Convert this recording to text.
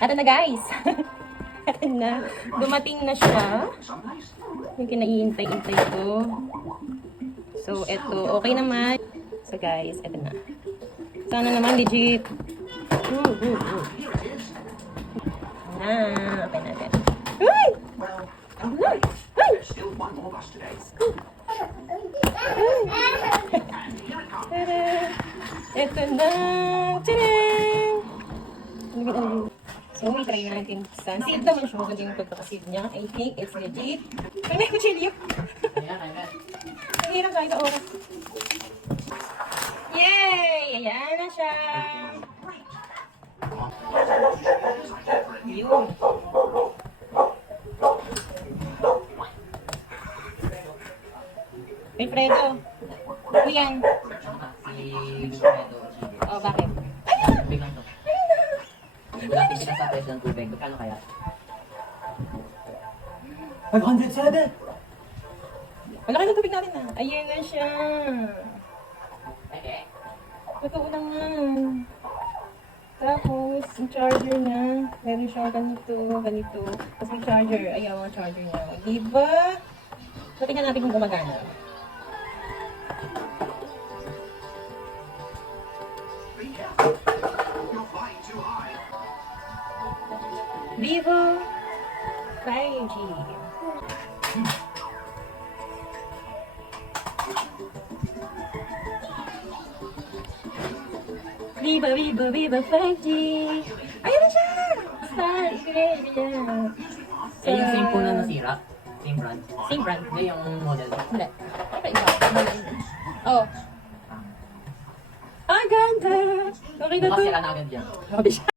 Ito na guys. Ito na. Dumating na siya. Yung kinaiintay-intay ko. So, ito. Okay naman. So guys, ito na. Sana naman legit. Open natin. Uy! Still one more bus today. Ito na. Tadam! So, we try natin sa seed naman siya. Maganda yung pagkakaseed niya. I think it's legit. Ay, may kutsilyo. Ang hirap tayo sa oras. Yay! Ayan na siya. Yun. Wilfredo. Ano yan? Oh, bakit? Tubig lang to. Wala titignan sa presyo ng tubig. Magkano kaya? 507! Malaki ng tubig natin na. Ayan na siya. Okay. Totoo lang nga. Tapos, yung charger niya, meron siya ganito, ganito. Tapos yung charger, ayaw ang charger niya. Diba? So, tingnan natin kung gumagana. Be careful. You're flying too high. Vivo 5G. Vivo 5G. Ayun na siya! Star, i-grade niya. Eh, yung same phone na nasira? Same brand? Same brand. Hindi, yung model. Hindi. Ano iba? Oh. Ah, ganda! Okay na Bukas to. sila na agad dyan. Grabe siya.